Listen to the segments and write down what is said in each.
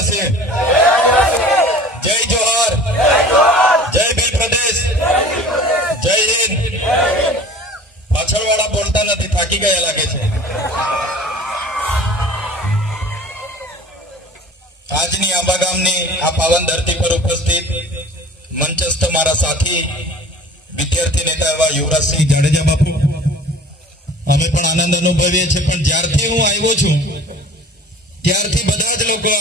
આદિવાસી, જય જોહાર, જય ભીલ પ્રદેશ, જય હિન્દ. પાછળવાળા બોલતા નથી, થાકી ગયા લાગે છે. આજની આંબા ગામની આ પાવન ધરતી પર ઉપસ્થિત મંચસ્થ મારા સાથી વિદ્યાર્થી નેતા એવા યુવરાજસિંહ જાડેજા બાપુ, અમે પણ આનંદ અનુભવીએ છીએ. પણ જ્યારથી હું આવ્યો છું ત્યારથી બધા જ લોકો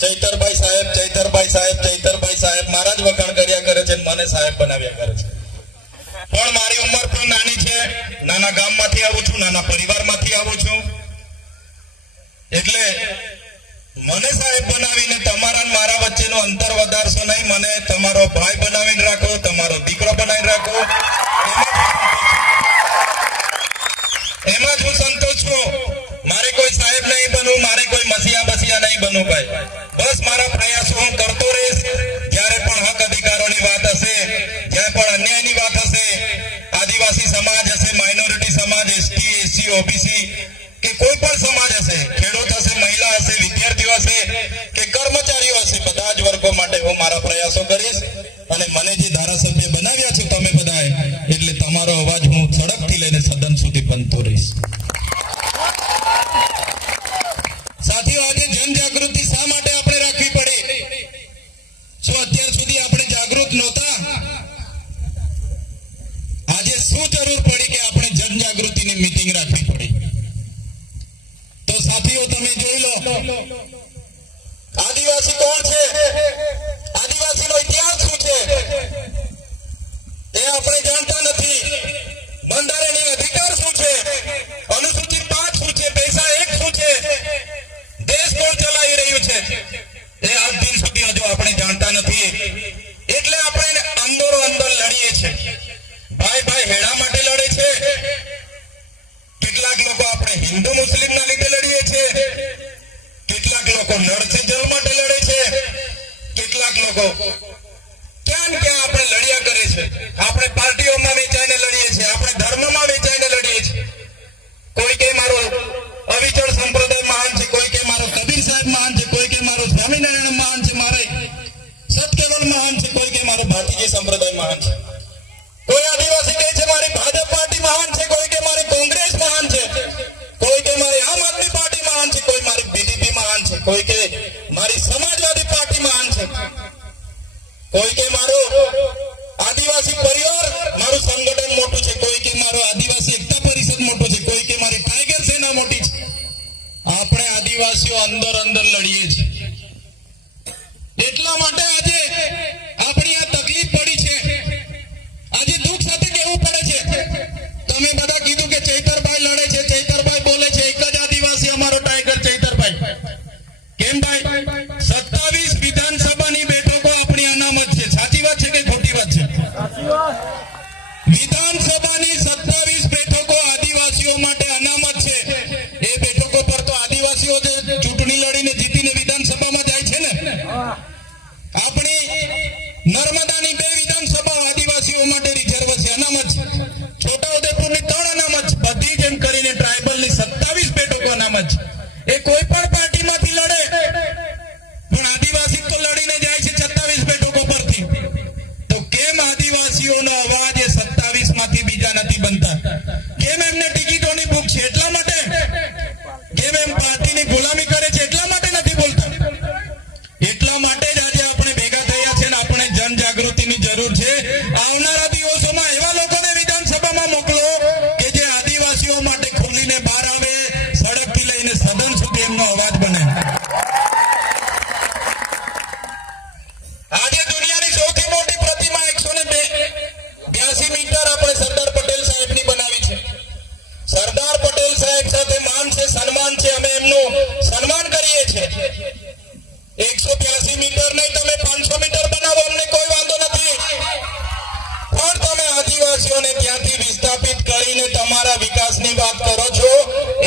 ચૈતરભાઈ સાહેબ, ચૈતરભાઈ સાહેબ, ચૈતરભાઈ સાહેબ મારા જ વખાણ કર્યા કરે છે, મને સાહેબ બનાવ્યા કરે છે. પણ મારી ઉંમર પણ નાની છે, નાના ગામમાંથી આવું છું, નાના પરિવારમાંથી આવું છું, એટલે મને સાહેબ બનાવીને તમારા મારા વચ્ચેનો અંતર વધારશો નહીં. મને તમારો ભાઈ બનાવીને રાખો, તમારો દીકરો બનાવીને રાખો, એમાં જ હું સંતોષ છું. મારે કોઈ સાહેબ નહીં બનવું, મારે કોઈ મસીહા બસિયા નહીં બનવું ભાઈ. બસ મારા પ્રયાસો હું કરતો રહીશ. જ્યારે પણ હક અધિકારોની વાત હશે, જ્યારે પણ અન્યાયની વાત હશે, આદિવાસી સમાજ હશે, માઇનોરિટી સમાજ, એસટી, એસસી, ઓબીસી કે કોઈ પણ સમાજ હશે, ખેડૂત હશે, મહિલા હશે, વિદ્યાર્થીઓ હશે કે કર્મચારીઓ હશે, બધા જ વર્ગો માટે હું મારા પ્રયાસો કરીશ. અને મને જે ધારાસભ્ય બનાવ્યા છે તમે બધાએ, એટલે તમારો અવાજ હું સડકથી લઈને સદન સુધી બનતો રહીશ. સાથીઓ, આજે જનજાગૃતિ શા માટે આપણે રાખવી પડી? શું અત્યાર સુધી આપણે જાગૃત નહોતા? આજે શું જરૂર પડી કે આપણે જનજાગૃતિની મીટિંગ રાખવી પડી? તો સાથીઓ, તમે જોઈ લો, આદિવાસી કોણ છે, આદિવાસીનો ઇતિહાસ શું છે એ આપણે જાણતા નથી. બંધારણીય અધિકાર શું છે, અનુસૂચિત 5 શું છે, પૈસા 1 શું છે, દેશ કોણ ચલાવી રહ્યું છે એ આજ દિન સુધી હજુ આપણે જાણતા નથી. એટલે આપણે અંદરો અંદર લડીએ છીએ. ભાઈ ભાઈ હેડા માટે લડે છે. કેટલાક લોકો આપણે હિન્દુ મુસ્લિમ ના લીધે લડીએ છીએ, કેટલાક લોકો નળ સે જલ માટે લડે છે, કેટલાક લોકો ક્યાં ક્યાં આપણે લડ્યા કરે છે. આપણે પાર્ટીઓમાં વેચાઈને લડીએ છીએ, આપણે ધર્મમાં વેચાઈને લડીએ છીએ. કોઈ કે મારો અવિચળ સંપ્રદાય મહાન છે, કોઈ કે મારો કબીર સાહેબ મહાન છે, કોઈ કે મારો સ્વામિનારાયણ મહાન છે, મારે સતકેવલ મહાન છે, કોઈ કે મારો ભારતીય સંપ્રદાય મહાન છે. કોઈ આદિવાસી કહે છે મારી ભાજપ પાર્ટી મહાન છે, કોઈ કે મારી કોંગ્રેસ મહાન છે, કોઈ કે મારી આમ આદમી પાર્ટી મહાન છે, કોઈ મારી બીજેપી મહાન છે, કોઈ કે મારી સમાજવાદી પાર્ટી મહાન છે, કોઈ કે મારો આદિવાસી પરિવાર મારું સંગઠન મોટું છે, કોઈ કે મારો આદિવાસી એકતા પરિષદ મોટું છે, કોઈ કે મારી ટાઈગર સેના મોટી છે. આપણે આદિવાસીઓ અંદર અંદર લડીએ છીએ. એટલા માટે આજે આપણી આ તકલીફ પડી છે. આજે દુઃખ સાથે કહેવું પડે છે. તમે બધા કીધું કે ચૈતરભાઈ લડે છે, ચૈતરભાઈ બોલે છે, એક જ આદિવાસી અમારો ટાઈગર ચૈતરભાઈ. કેમ ભાઈ? 27 વિધાનસભાની બેઠકો આપણી અનામત છે. સાચી વાત છે કે ખોટી વાત છે? વિધાનસભાની 27 બેઠકો આદિવાસીઓ માટે અનામત છે. એ બેઠકો પર તો આદિવાસીઓ જે ચૂંટણી લડીને જીતીને વિધાનસભામાં જાય છે ને. આપણી નર્મદાની 2 વિધાનસભા આદિવાસીઓ માટે રિઝર્વ છે, અનામત છે. છોટાઉદેપુરની 3 અનામત છે. બધી જેમ કરીને ટ્રાઇબલની 27 બેઠકો અનામત છે. એ કોઈ પણ પાર્ટીમાંથી લડે, પણ આદિવાસી તો લડીને જાય છે 27 બેઠકો પરથી. તો કેમ આદિવાસીઓનો અવાજ એ 27 માંથી બીજા નથી બનતા? કેમ એમને ટિકિટોની ભૂખ છે? એટલા માટે. કેમ એમ પાર્ટીની ગુલામી કરે છે? એટલા માટે નથી બોલતા. એટલા માટે જ આજે આપણે ભેગા થયા છે ને આપણે જનજાગૃતિની જરૂર છે. આવનારા દિવસોમાં એવા લોકોને વિધાનસભામાં મોકલો કે જે આદિવાસીઓ માટે ખુલીને બહાર આવે, સડકથી લઈને સદન સુધી એમનો અવાજ બને. આજે દુનિયાની સૌથી મોટી પ્રતિમા 182 મીટર આપણે સરદાર પટેલ સાહેબની બનાવી છે. સરદાર પટેલ સાહેબ સાથે માન છે, સન્માન છે. અમે એમનું સન્માન કરીએ છીએ. 182 મીટર નહીં, તમે 500 મીટર બનાવો, અમને કોઈ વાંધો નથી. પણ તમે આદિવાસીઓને ત્યાંથી વિસ્થાપિત કરીને તમારા વિકાસની વાત કરો છો,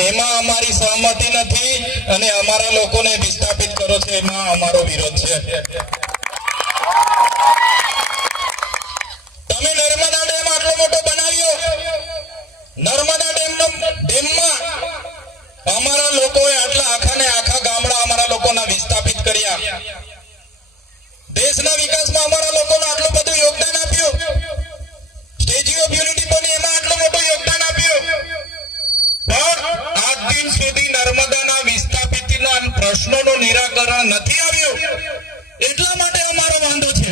એમાં અમારી સહમતિ નથી. અને અમારા લોકોને વિસ્થાપિત કરો છો, એમાં અમારો વિરોધ છે. તમે નર્મદા ડેમ આટલો મોટો બનાવ્યો, નર્મદા ડેમમાં અમારા લોકોએ આટલા આખા ને આખા ગામડા અમારા લોકોના વિસ્થાપિત કર્યા. પ્રશ્નોનું નિરાકરણ નથી આવ્યું એટલા માટે અમારો વાંધો છે.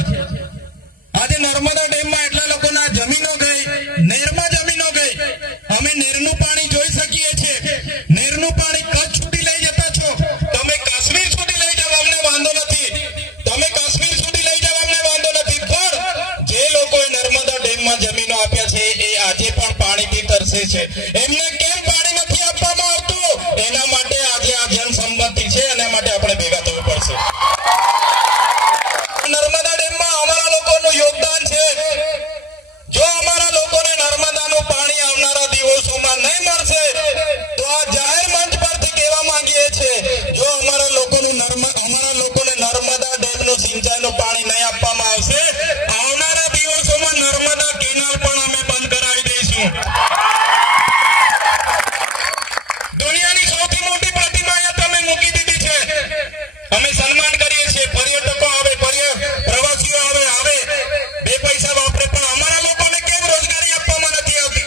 આજે નર્મદા ડેમમાં એટલા લોકોના જમીનો ગઈ, નહેરમાં જમીનો ગઈ. અમે નહેરનું પાણી જોઈ શકીએ છીએ. નહેરનું પાણી કચ્છ સુધી લઈ જતા છો. તમે કાશ્મીર સુધી લઈ જાવ, અમને વાંધો નથી. તમે કાશ્મીર સુધી લઈ જાવ, અમને વાંધો નથી. પણ જે લોકોએ નર્મદા ડેમમાં જમીનો આપ્યા છે એ આજે પણ પાણીથી તરસે છે. એમને કેમ પાણી નથી આપવામાં આવતું? એના માટે આજે આ જનસંમતિ છે, એના માટે આપણે ભેગા થવું પડશે. નર્મદા ડેમમાં અમારા લોકોનું યોગદાન છે. જો અમારા લોકોને નર્મદાનું પાણી આવનારા દિવસોમાં નહીં મળશે તો આ જાહેર મંચ પરથી કહેવા માંગીએ છીએ, જો અમારા લોકોને નર્મદા ડેમનું સિંચાઈનું પાણી નહીં આપવામાં આવશે, આવનારા દિવસોમાં નર્મદા કેનાલ પણ અમે બંધ કરાવી દઈશું. દુનિયાની સૌથી મોટી પ્રતિમા અહીંયા તમે મૂકી દીધી છે. અમે સન્માન કરીએ છીએ. પર્યટકો આવે, પ્રવાસીઓ આવે, બે પૈસા વાપરે, પણ અમારા લોકોને કેમ રોજગારી આપવામાં નથી આવતી?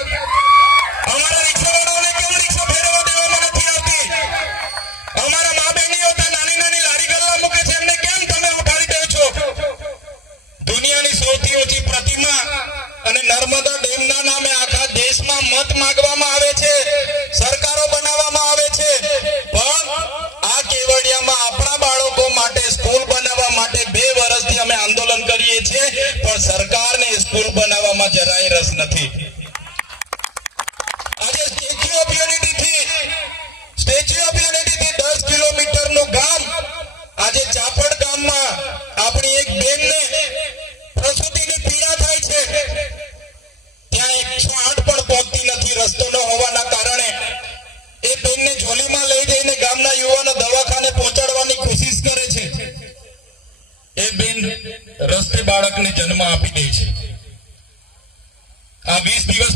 અમારા રિક્ષાવાળાઓને કેમ રિક્ષા ફેરવવા દેવામાં નથી આવતી? અમારા મા બહેનીઓ ત્યાં નાની લારી ગલ્લા મૂકે છે, એમને કેમ તમે ઉઠાવી દો છો? દુનિયાની સૌથી ઓછી પ્રતિમા અને નર્મદા ડેમના નામે આખા દેશમાં મત માંગવામાં આવે છે, સરકારો બનાવવામાં આવે છે, પણ આ કેવડિયામાં આપણા બાળકો માટે સ્કૂલ બનાવવા માટે 2 વર્ષથી અમે આંદોલન કરીએ છીએ, પણ સરકારને સ્કૂલ બનાવવામાં જરાય રસ નથી. આજે સ્ટેચ્યુ ઓફ યુનિટીથી 10 કિલોમીટરનું ગામ, આજે ચાપડ ગામમાં આપણી એક બેનને પ્રસૂતિની પીડા થાય છે. ત્યાં 108 પણ પહોંચતી નથી રસ્તો ન હોવાના કારણે. એ બેનને ઝોલીમાં લઈ જઈને ગામના યુવાનો દવાખાને પહોંચાડવાની કોશિશ કરે છે. એ બેન રસ્તે બાળકને જન્મ આપી દે છે. આ 20 દિવસ